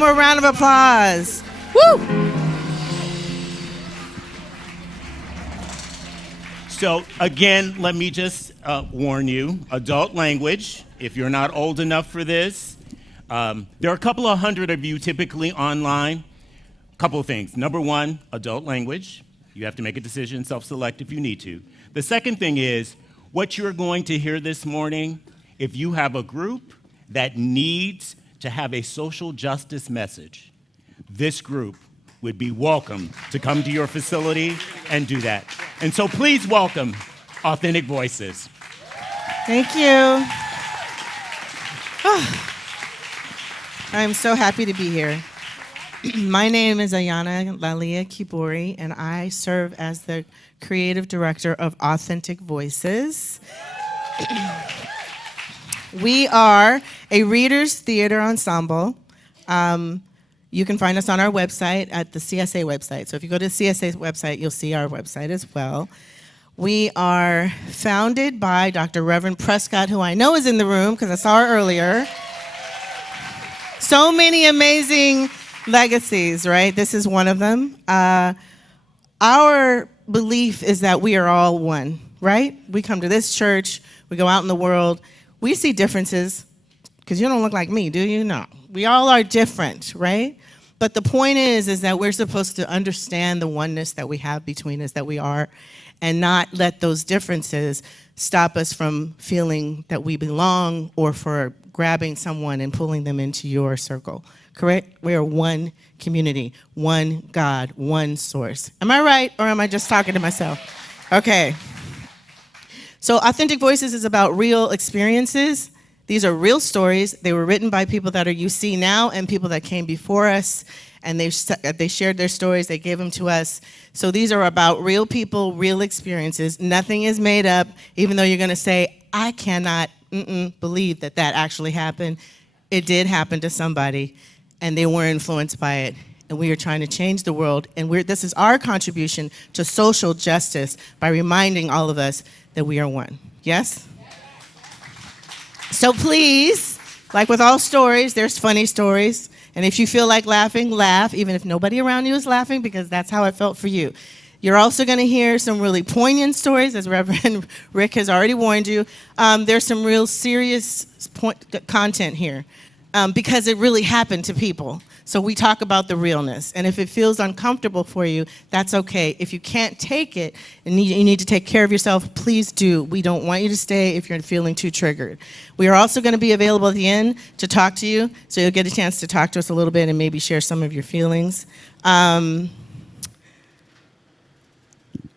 more round of applause. Woo! So again, let me just warn you, adult language, if you're not old enough for this. There are a couple of hundred of you typically online. Couple of things. Number one, adult language. You have to make a decision, self-select if you need to. The second thing is, what you're going to hear this morning, if you have a group that needs to have a social justice message, this group would be welcome to come to your facility and do that. And so please welcome Authentic Voices. Thank you. I'm so happy to be here. My name is Ayana Lalia Kibori, and I serve as the creative director of Authentic Voices. We are a readers theater ensemble. You can find us on our website at the CSA website. So if you go to the CSA website, you'll see our website as well. We are founded by Dr. Reverend Prescott, who I know is in the room because I saw her earlier. So many amazing legacies, right? This is one of them. Our belief is that we are all one, right? We come to this church, we go out in the world, we see differences, because you don't look like me, do you? No. We all are different, right? But the point is that we're supposed to understand the oneness that we have between us, that we are, and not let those differences stop us from feeling that we belong or for grabbing someone and pulling them into your circle, correct? We are one community, one God, one source. Am I right, or am I just talking to myself? Okay. So Authentic Voices is about real experiences. These are real stories. They were written by people that are you see now and people that came before us, and they shared their stories, they gave them to us. So these are about real people, real experiences. Nothing is made up, even though you're gonna say, I cannot believe that actually happened. It did happen to somebody, and they were influenced by it. And we are trying to change the world, and this is our contribution to social justice by reminding all of us that we are one. Yes? So please, like with all stories, there's funny stories. And if you feel like laughing, laugh, even if nobody around you is laughing, because that's how it felt for you. You're also going to hear some really poignant stories, as Reverend Rick has already warned you. There's some real serious content here, because it really happened to people. So we talk about the realness. And if it feels uncomfortable for you, that's okay. If you can't take it and you need to take care of yourself, please do. We don't want you to stay if you're feeling too triggered. We are also going to be available at the end to talk to you, so you'll get a chance to talk to us a little bit and maybe share some of your feelings. I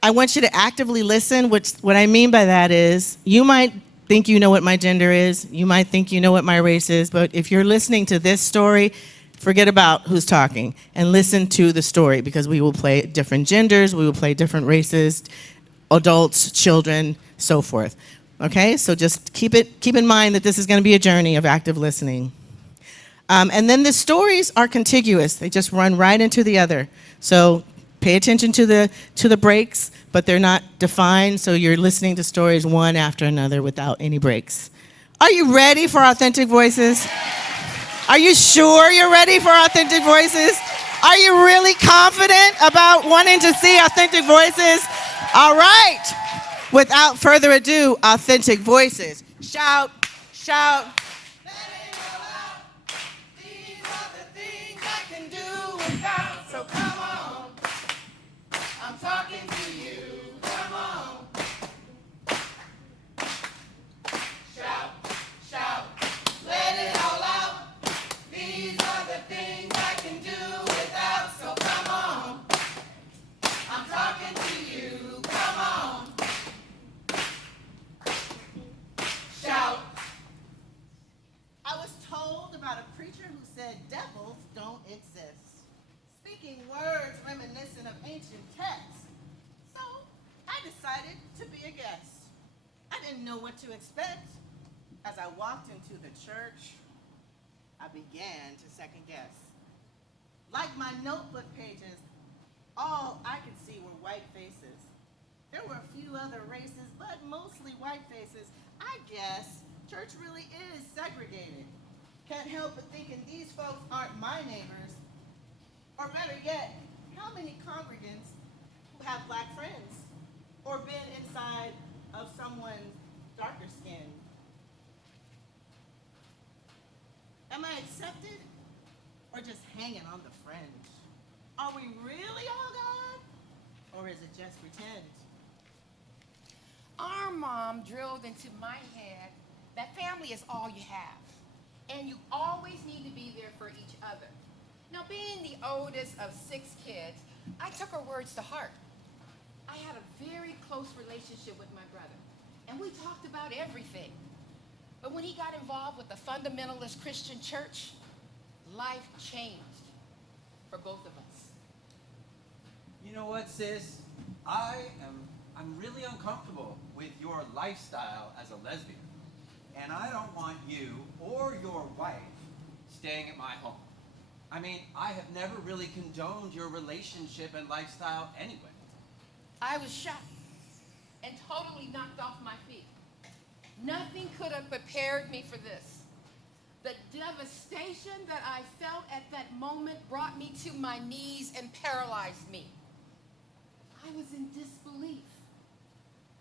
want you to actively listen. What I mean by that is, you might think you know what my gender is, you might think you know what my race is, but if you're listening to this story, forget about who's talking and listen to the story, because we will play different genders, we will play different races, adults, children, so forth. Okay, so just keep in mind that this is going to be a journey of active listening. And then the stories are contiguous; they just run right into the other. So pay attention to the breaks, but they're not defined. So you're listening to stories one after another without any breaks. Are you ready for Authentic Voices? Are you sure you're ready for Authentic Voices? Are you really confident about wanting to see Authentic Voices? All right. Without further ado, Authentic Voices. Shout, shout. Let it all out. These are the things I can do without. So come on. I'm talking to you. Come on. Shout, shout. Let it all out. These are the things I can do without, so come on. I'm talking to you, come on. Shout. I was told about a preacher who said devils don't exist, speaking words reminiscent of ancient texts. So I decided to be a guest. I didn't know what to expect. As I walked into the church, I began to second guess. Like my notebook pages, all I could see were white faces. There were a few other races, but mostly white faces. I guess church really is segregated. Can't help but thinking these folks aren't my neighbors. Or better yet, how many congregants who have black friends or been inside of someone darker skinned? Am I accepted or just hanging on the fringe? Are we really all God or is it just pretend? Our mom drilled into my head that family is all you have, and you always need to be there for each other. Now, being the oldest of 6 kids, I took her words to heart. I had a very close relationship with my brother, and we talked about everything. But when he got involved with the fundamentalist Christian church, life changed for both of us. You know what, sis? I'm really uncomfortable with your lifestyle as a lesbian. And I don't want you or your wife staying at my home. I mean, I have never really condoned your relationship and lifestyle anyway. I was shocked and totally knocked off my feet. Nothing could have prepared me for this. The devastation that I felt at that moment brought me to my knees and paralyzed me. I was in disbelief.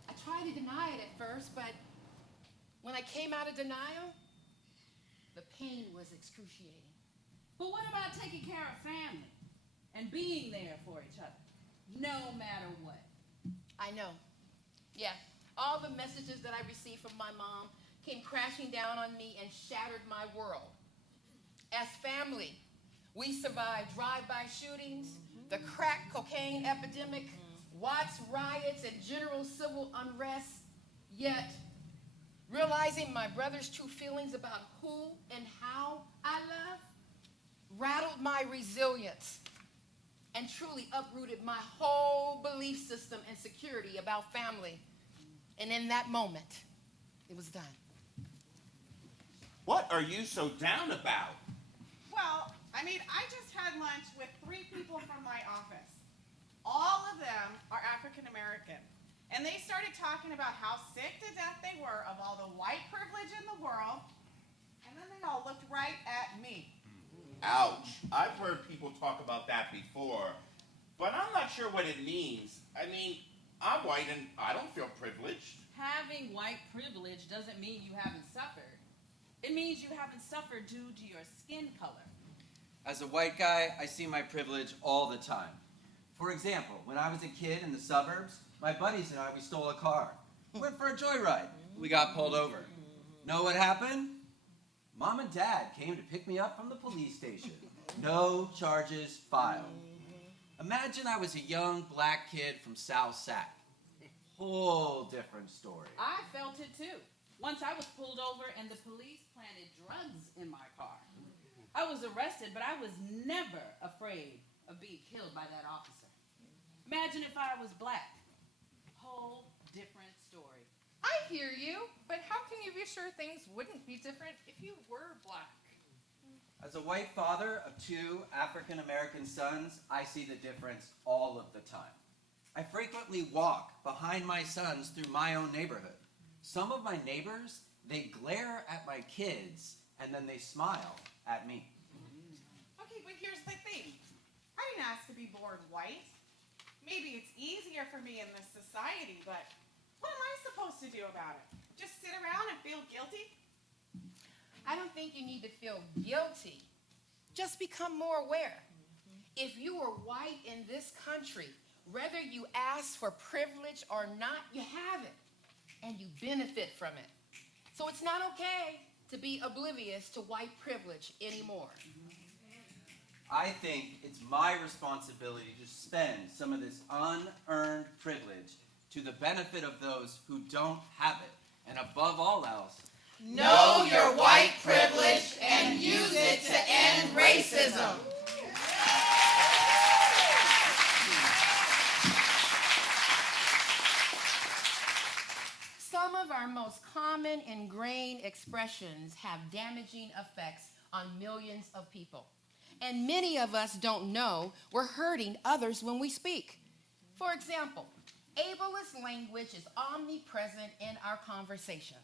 I tried to deny it at first, but when I came out of denial, the pain was excruciating. But what about taking care of family and being there for each other, no matter what? I know. Yeah, all the messages that I received from my mom came crashing down on me and shattered my world. As family, we survived drive-by shootings, the crack cocaine epidemic, Watts riots, and general civil unrest. Yet, realizing my brother's true feelings about who and how I love rattled my resilience and truly uprooted my whole belief system and security about family. And in that moment, it was done. What are you so down about? Well, I just had lunch with 3 people from my office. All of them are African American. And they started talking about how sick to death they were of all the white privilege in the world. And then they all looked right at me. Ouch. I've heard people talk about that before, but I'm not sure what it means. I mean, I'm white and I don't feel privileged. Having white privilege doesn't mean you haven't suffered. It means you haven't suffered due to your skin color. As a white guy, I see my privilege all the time. For example, when I was a kid in the suburbs, my buddies and I, we stole a car. Went for a joyride. We got pulled over. Know what happened? Mom and Dad came to pick me up from the police station. No charges filed. Imagine I was a young black kid from South Sac. Whole different story. I felt it too. Once I was pulled over and the police planted drugs in my car. I was arrested, but I was never afraid of being killed by that officer. Imagine if I was black. Whole different story. I hear you, but how can you be sure things wouldn't be different if you were black? As a white father of 2 African American sons, I see the difference all of the time. I frequently walk behind my sons through my own neighborhood. Some of my neighbors, they glare at my kids and then they smile at me. Okay, but here's the thing. I didn't ask to be born white. Maybe it's easier for me in this society, but what am I supposed to do about it? Just sit around and feel guilty? I don't think you need to feel guilty. Just become more aware. If you are white in this country, whether you ask for privilege or not, you have it, and you benefit from it. So it's not okay to be oblivious to white privilege anymore. I think it's my responsibility to spend some of this unearned privilege to the benefit of those who don't have it. And above all else, Know your white privilege and use it to end racism. Some of our most common ingrained expressions have damaging effects on millions of people. And many of us don't know we're hurting others when we speak. For example, ableist language is omnipresent in our conversations.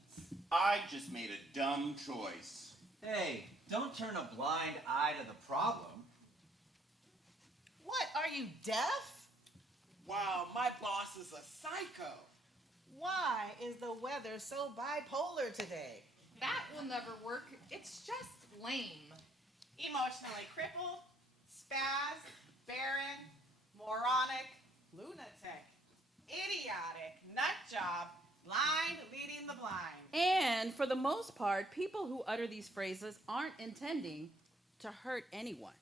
I just made a dumb choice. Hey, don't turn a blind eye to the problem. What, are you deaf? Wow, my boss is a psycho. Why is the weather so bipolar today? That will never work. It's just lame. Emotionally crippled, spaz, barren, moronic, lunatic, idiotic, nut job, blind leading the blind. And for the most part, people who utter these phrases aren't intending to hurt anyone.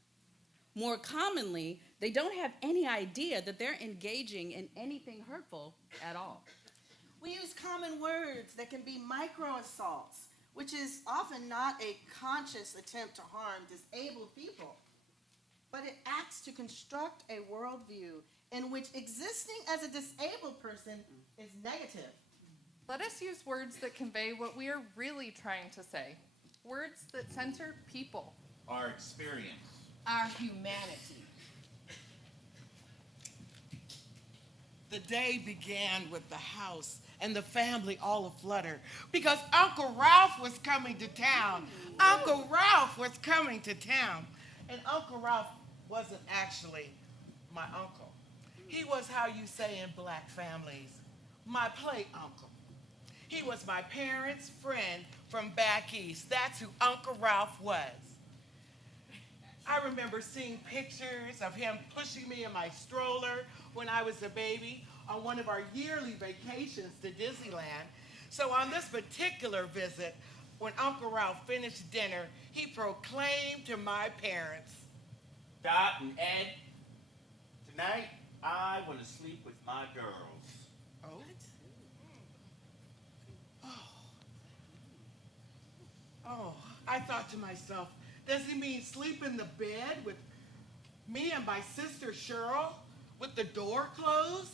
More commonly, they don't have any idea that they're engaging in anything hurtful at all. We use common words that can be micro-assaults, which is often not a conscious attempt to harm disabled people, but it acts to construct a worldview in which existing as a disabled person is negative. Let us use words that convey what we are really trying to say. Words that center people. Our experience. Our humanity. The day began with the house and the family all aflutter because Uncle Ralph was coming to town. Uncle Ralph was coming to town. And Uncle Ralph wasn't actually my uncle. He was how you say in black families, my play uncle. He was my parents' friend from back east. That's who Uncle Ralph was. I remember seeing pictures of him pushing me in my stroller when I was a baby on one of our yearly vacations to Disneyland. So on this particular visit, when Uncle Ralph finished dinner, he proclaimed to my parents, Dot and Ed, tonight I want to sleep with my girls. oh, oh, I thought to myself, does he mean sleep in the bed with me and my sister Cheryl with the door closed?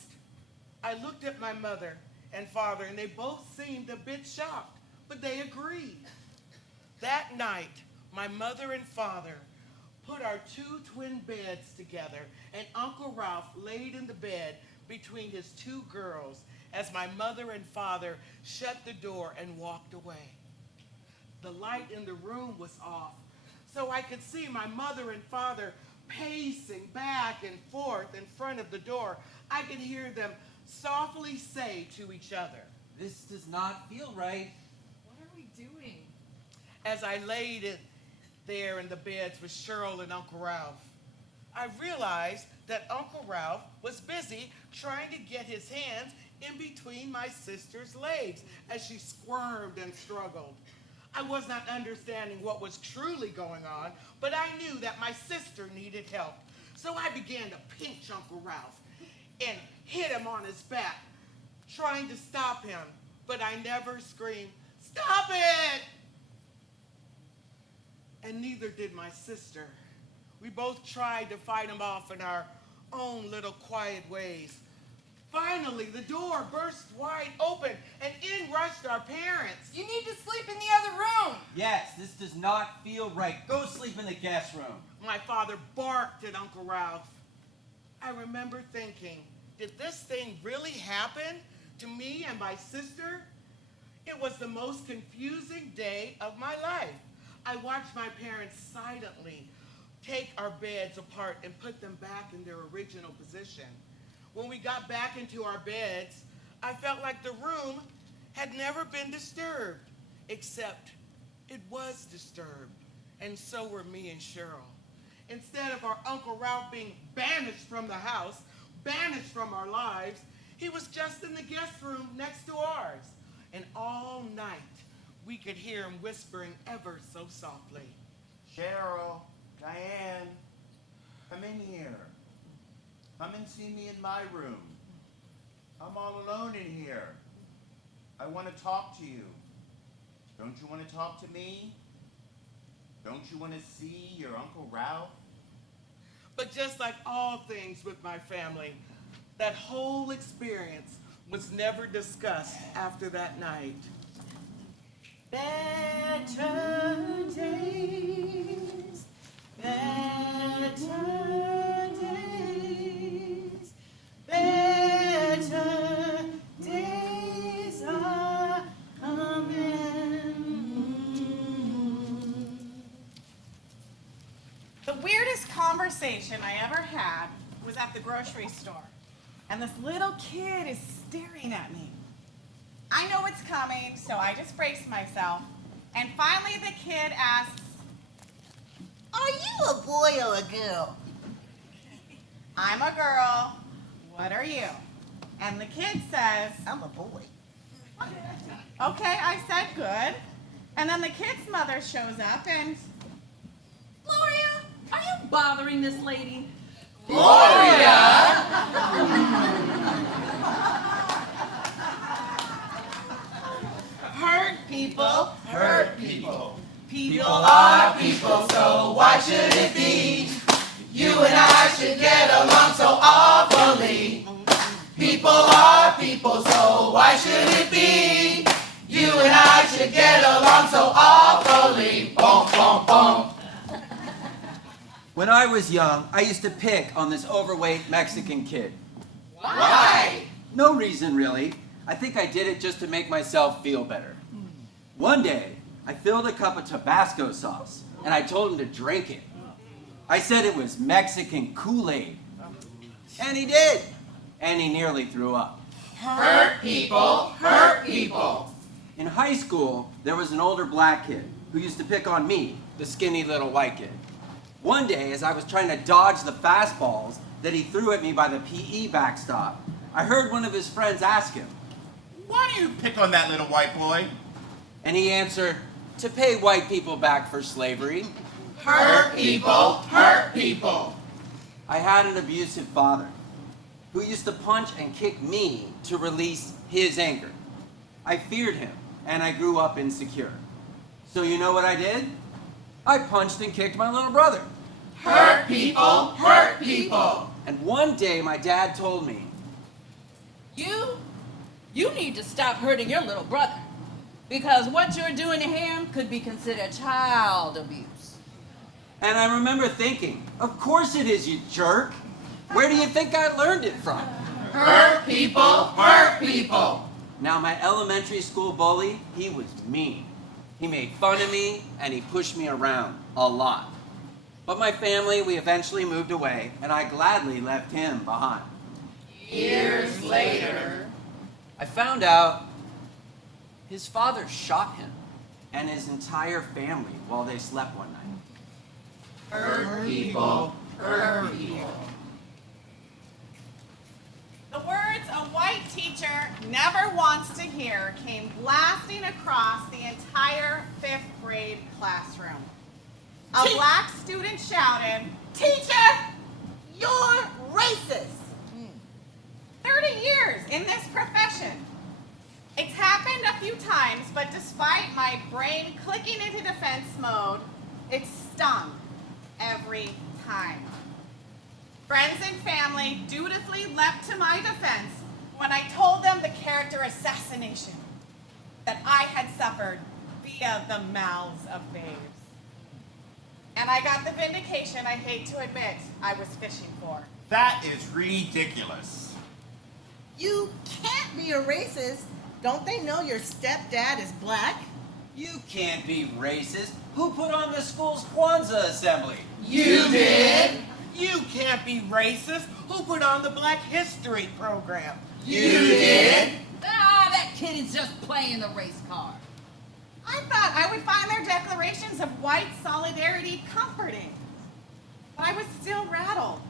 I looked at my mother and father and they both seemed a bit shocked, but they agreed. That night, my mother and father put our two twin beds together and Uncle Ralph laid in the bed between his two girls as my mother and father shut the door and walked away. The light in the room was off, so I could see my mother and father pacing back and forth in front of the door. I could hear them softly say to each other, This does not feel right. What are we doing? as I laid it there in the beds with Cheryl and Uncle Ralph. I realized that Uncle Ralph was busy trying to get his hands in between my sister's legs as she squirmed and struggled. I was not understanding what was truly going on, but I knew that my sister needed help. So I began to pinch Uncle Ralph and hit him on his back, trying to stop him, but I never screamed, "Stop it!" And neither did my sister. We both tried to fight him off in our own little quiet ways. Finally, the door burst wide open and in rushed our parents. You need to sleep in the other room. Yes, this does not feel right. Go sleep in the guest room. My father barked at Uncle Ralph. I remember thinking, did this thing really happen to me and my sister? It was the most confusing day of my life. I watched my parents silently take our beds apart and put them back in their original position. When we got back into our beds, I felt like the room had never been disturbed, except it was disturbed, and so were me and Cheryl. Instead of our Uncle Ralph being banished from the house, banished from our lives, he was just in the guest room next to ours. And all night, we could hear him whispering ever so softly. Cheryl, Diane, come in here. Come and see me in my room. I'm all alone in here. I want to talk to you. Don't you want to talk to me? Don't you want to see your Uncle Ralph? But just like all things with my family, that whole experience was never discussed after that night. Better days, better days, better days are coming. realization I ever had was at the grocery store. And this little kid is staring at me. I know it's coming, so I just brace myself. And finally the kid asks, Are you a boy or a girl? I'm a girl, what are you? And the kid says, I'm a boy. okay, I said good. And then the kid's mother shows up and, Gloria, are you bothering this lady? Hurt people. Hurt people. People are people, so why should it be? You and I should get along so awfully. People are people, so why should it be? You and I should get along so awfully. Boom, boom, boom. When I was young, I used to pick on this overweight Mexican kid. Why? No reason, really. I think I did it just to make myself feel better. One day, I filled a cup of Tabasco sauce, and I told him to drink it. I said it was Mexican Kool-Aid. And he did. And he nearly threw up. Hurt people, hurt people. In high school, there was an older black kid who used to pick on me, the skinny little white kid. One day, as I was trying to dodge the fastballs that he threw at me by the PE backstop, I heard one of his friends ask him, Why do you pick on that little white boy? and he answered, to pay white people back for slavery. Hurt people, hurt people. I had an abusive father who used to punch and kick me to release his anger. I feared him, and I grew up insecure. So you know what I did? I punched and kicked my little brother. Hurt people, hurt people. And one day my dad told me, You need to stop hurting your little brother, because what you're doing to him could be considered child abuse. and I remember thinking, of course it is, you jerk. Where do you think I learned it from? Hurt people, hurt people. Now my elementary school bully, he was mean. He made fun of me and he pushed me around a lot. But my family, we eventually moved away and I gladly left him behind. Years later. I found out his father shot him and his entire family while they slept one night. Hurt people, hurt people. the words a white teacher never wants to hear came blasting across the entire 5th grade classroom. A black student shouted, Teacher, you're racist. 30 years in this profession. It's happened a few times, but despite my brain clicking into defense mode, it stung every time. Friends and family dutifully leapt to my defense when I told them the character assassination that I had suffered via the mouths of babes. And I got the vindication I hate to admit I was fishing for. That is ridiculous. You can't be a racist. Don't they know your stepdad is black? You can't be racist. Who put on the school's Kwanzaa assembly? You did. You can't be racist. Who put on the Black History program? You did. Ah, that kid is just playing the race card. I thought I would find their declarations of white solidarity comforting. But I was still rattled.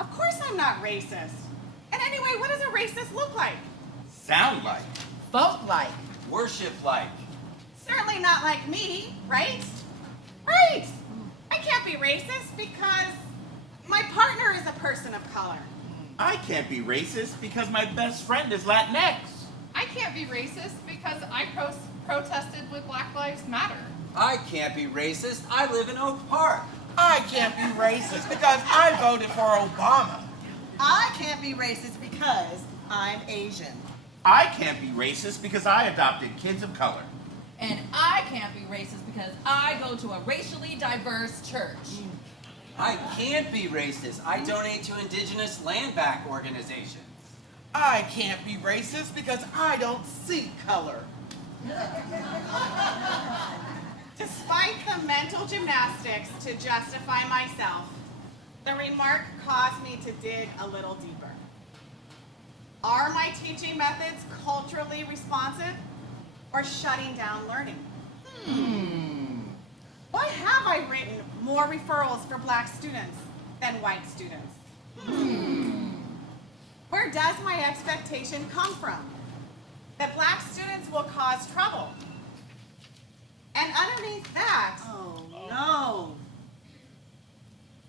Of course I'm not racist. And anyway, what does a racist look like? Sound like. Vote like. Worship like. Certainly not like me, right? Right! I can't be racist because my partner is a person of color. I can't be racist because my best friend is Latinx. I can't be racist because I protested with Black Lives Matter. I can't be racist. I live in Oak Park. I can't be racist because I voted for Obama. I can't be racist because I'm Asian. I can't be racist because I adopted kids of color. And I can't be racist because I go to a racially diverse church. I can't be racist. I donate to indigenous land back organizations. I can't be racist because I don't see color. Despite the mental gymnastics to justify myself, The remark caused me to dig a little deeper. Are my teaching methods culturally responsive or shutting down learning? Why have I written more referrals for black students than white students? Where does my expectation come from? That black students will cause trouble. And underneath that, Oh, no.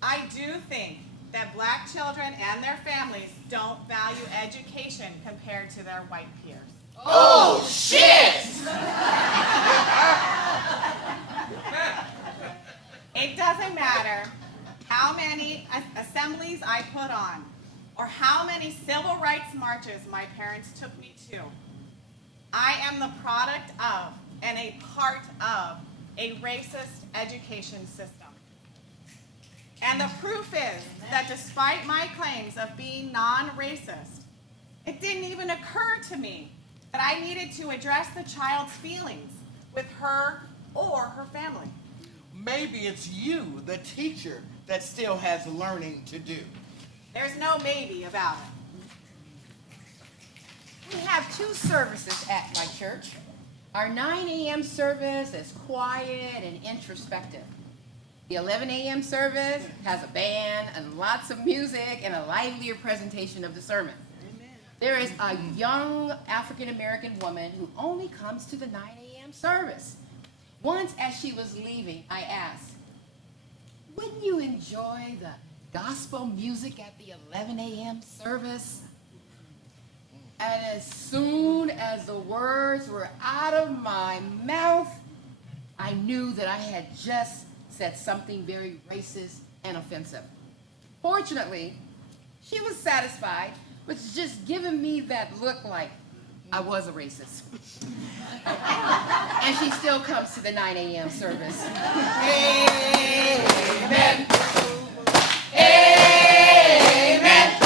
I do think that black children and their families don't value education compared to their white peers. Oh, shit! It doesn't matter how many assemblies I put on or how many civil rights marches my parents took me to. I am the product of and a part of a racist education system. And the proof is that despite my claims of being non-racist, it didn't even occur to me that I needed to address the child's feelings with her or her family. Maybe it's you, the teacher, that still has learning to do. There's no maybe about it. We have two services at my church. Our 9 a.m. service is quiet and introspective. The 11 a.m. service has a band and lots of music and a livelier presentation of the sermon. There is a young African-American woman who only comes to the 9 a.m. service. Once as she was leaving, I asked, "Wouldn't you enjoy the gospel music at the 11 a.m. service?" And as soon as the words were out of my mouth, I knew that I had just said something very racist and offensive. Fortunately, she was satisfied with just giving me that look like I was a racist. And she still comes to the 9 a.m. service. Amen. Amen.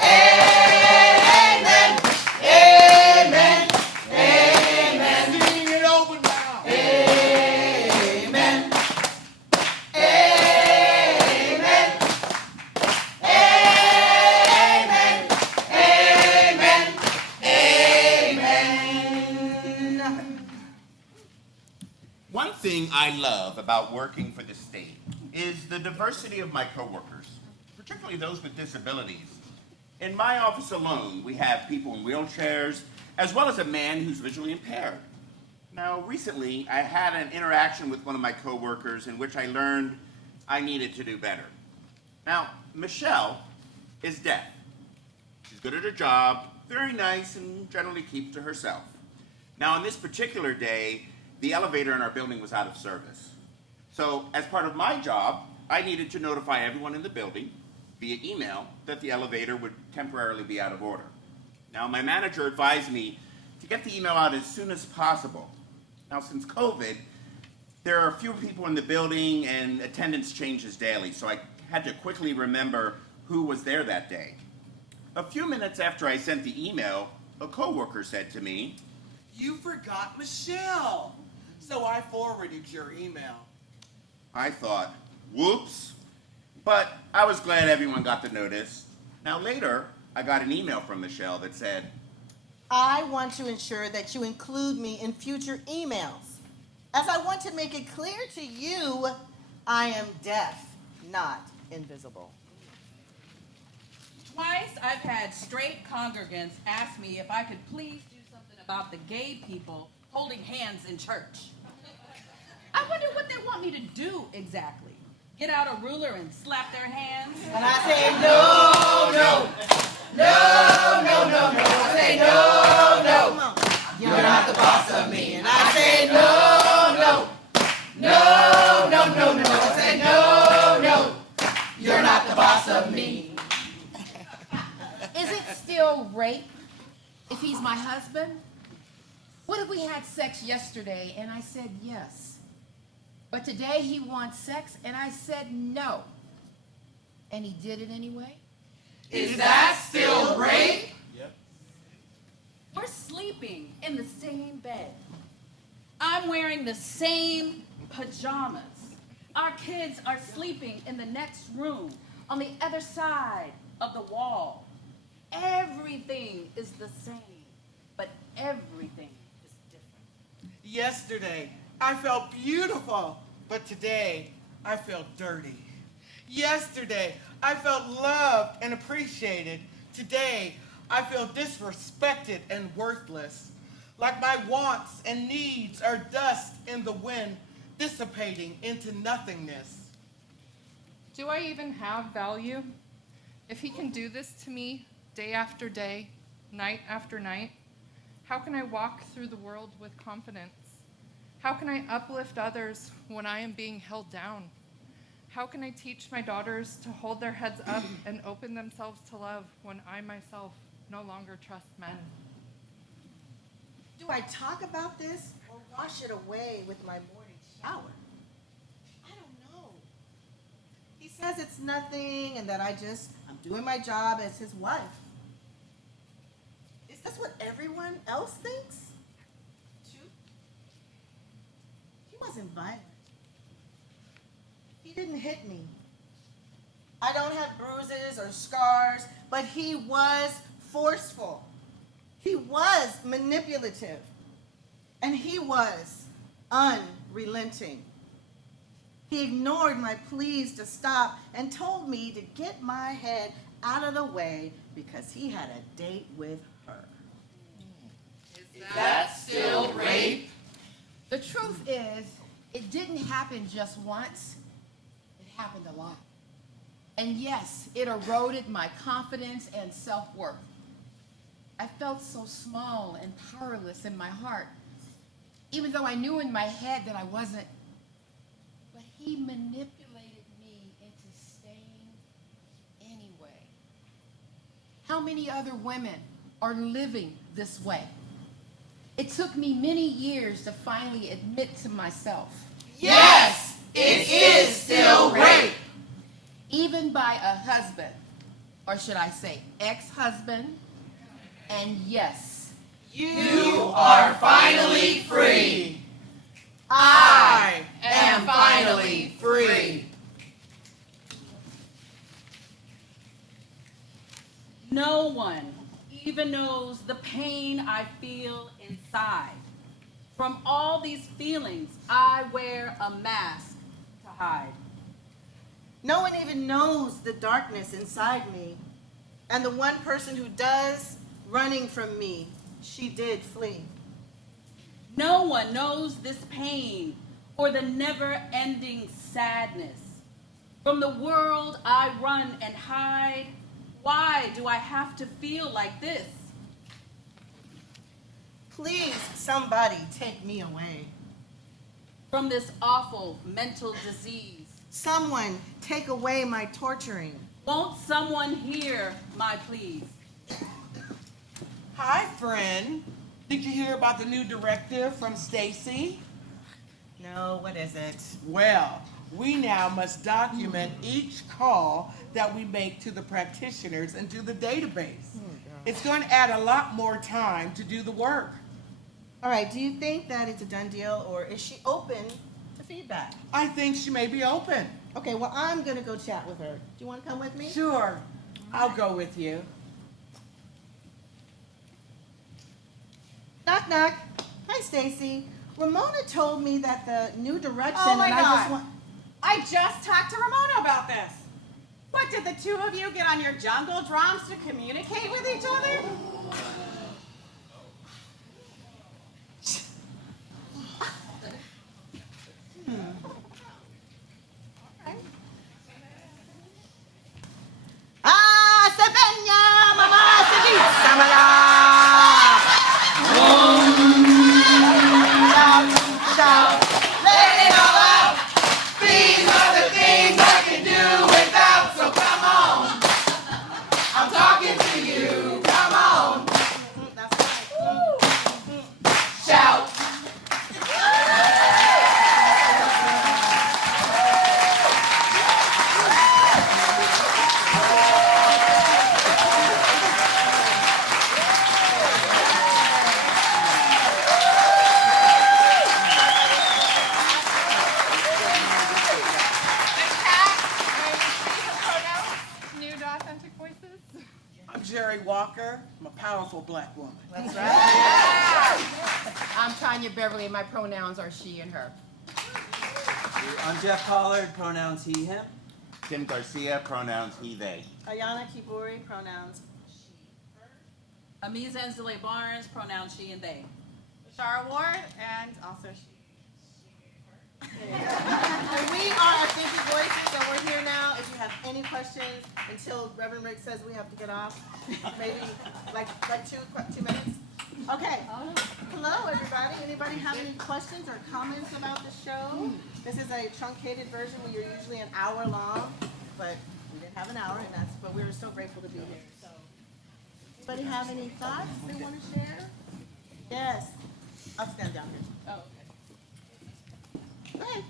Amen. Amen. Amen. Sing it over now. Amen. Amen. Amen. Amen. Amen. One thing I love about working for the state is the diversity of my coworkers, particularly those with disabilities. In my office alone, we have people in wheelchairs, as well as a man who's visually impaired. Now, recently, I had an interaction with one of my coworkers in which I learned I needed to do better. Now, Michelle is deaf. She's good at her job, very nice, and generally keeps to herself. Now, on this particular day, the elevator in our building was out of service. So, as part of my job, I needed to notify everyone in the building via email that the elevator would temporarily be out of order. Now, my manager advised me to get the email out as soon as possible. Now, since COVID, there are fewer people in the building and attendance changes daily, so I had to quickly remember who was there that day. A few minutes after I sent the email, a coworker said to me, You forgot Michelle. So I forwarded your email. I thought, whoops. But I was glad everyone got the notice. Now later, I got an email from Michelle that said, I want to ensure that you include me in future emails, as I want to make it clear to you I am deaf, not invisible. Twice I've had straight congregants ask me if I could please do something about the gay people holding hands in church. I wonder what they want me to do exactly. Get out a ruler and slap their hands? And I say, no, no, no, no, no, no. I say, no, no. You're not the boss of me. And I say, no, no, no, no, no, no. I say, no, no. You're not the boss of me. Is it still rape if he's my husband? What if we had sex yesterday and I said yes? But today he wants sex and I said no. And he did it anyway? Is that still rape? Yep. We're sleeping in the same bed. I'm wearing the same pajamas. Our kids are sleeping in the next room on the other side of the wall. Everything is the same, but everything is different. Yesterday, I felt beautiful, but today, I felt dirty. Yesterday, I felt loved and appreciated. Today, I feel disrespected and worthless. Like my wants and needs are dust in the wind, dissipating into nothingness. Do I even have value? If he can do this to me day after day, night after night, how can I walk through the world with confidence? How can I uplift others when I am being held down? How can I teach my daughters to hold their heads up and open themselves to love when I myself no longer trust men? Do I talk about this or wash it away with my morning shower? I don't know. He says it's nothing and that I'm doing my job as his wife. Is this what everyone else thinks? Too? He wasn't violent. He didn't hit me. I don't have bruises or scars, but he was forceful. He was manipulative. And he was unrelenting. He ignored my pleas to stop and told me to get my head out of the way because he had a date with her. Is that still rape? The truth is, it didn't happen just once. It happened a lot. And yes, it eroded my confidence and self-worth. I felt so small and powerless in my heart, even though I knew in my head that I wasn't. But he manipulated me into staying anyway. How many other women are living this way? It took me many years to finally admit to myself. Yes, it is still rape. Even by a husband, or should I say ex-husband, and yes, You are finally free. I am finally free. No one even knows the pain I feel inside. From all these feelings, I wear a mask to hide. No one even knows the darkness inside me. And the one person who does, running from me, she did flee. No one knows this pain or the never-ending sadness. From the world I run and hide. Why do I have to feel like this? Please, somebody take me away. From this awful mental disease. Someone take away my torturing. Won't someone hear my pleas? Hi, friend. Did you hear about the new directive from Stacy? No, what is it? Well, we now must document each call that we make to the practitioners and to the database. It's going to add a lot more time to do the work. All right, do you think that it's a done deal or is she open to feedback? I think she may be open. Okay, well, I'm going to go chat with her. Do you want to come with me? Sure, I'll go with you. Knock, knock. Hi, Stacy. Ramona told me that the new direction Oh my and I God. just want... I just talked to Ramona about this. What, did the two of you get on your jungle drums to communicate with each other? Ah, Sabenya, Mama, Sabitza, Mala. Shout, shout, let it all out. These are the things I can do without, so come on. I'm talking to you, come on. powerful black woman. That's right. I'm Tanya Beverly, and my pronouns are she and her. I'm Jeff Pollard, pronouns he, him. Tim Garcia, pronouns he, they. Ayana Kiburi, pronouns. Amiza Enzele Barnes, pronouns she and they. Shara Ward, and also she. And we are our thinking voices, so we're here now. If you have any questions, until Reverend Rick says we have to get off, maybe like 2 minutes. Okay. Hello, everybody. Anybody have any questions or comments about the show? This is a truncated version. We are usually an hour long, but we didn't have an hour, but we were so grateful to be here. So, anybody have any thoughts they want to share? Yes. I'll stand down here. Oh, okay. Go ahead.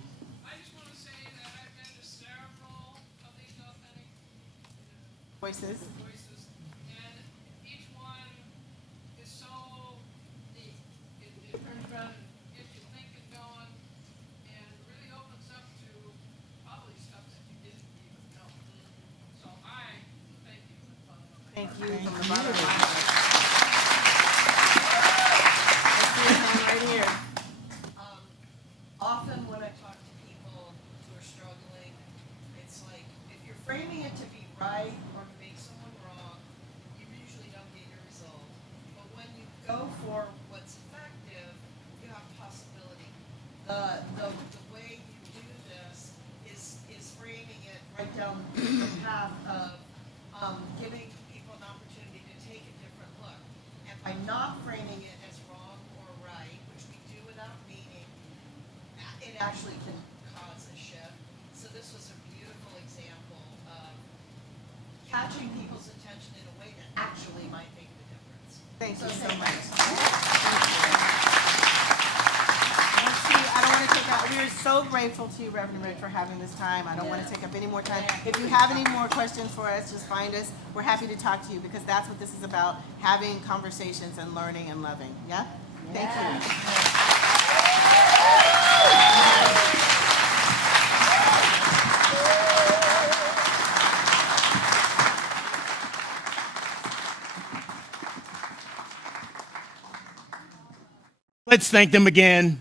I just want to say that I've been to several of these authentic Voices. voices, and each one is so deep. It gets you thinking, going, and really opens up to probably stuff that you didn't even know. So I thank you. Thank you from the bottom of my heart. I see your hand right here. Often when I talk to people who are struggling, it's like if you're framing it to be right or to make someone wrong, you usually don't get your result. But when you go for what's effective, you have possibility. The way you do this is framing it right down the path of giving people an opportunity to take a different look. And by not framing it as wrong or right, which we do without meaning, it actually can cause a shift. So this was a beautiful example of catching people's attention in a way that actually might make the difference. Thank you so much. Let's see, I don't want to take up, we are so grateful to you, Reverend Rick, for having this time. I don't want to take up any more time. If you have any more questions for us, just find us. We're happy to talk to you because that's what this is about, having conversations and learning and loving. Yeah? Thank you. Let's thank them again.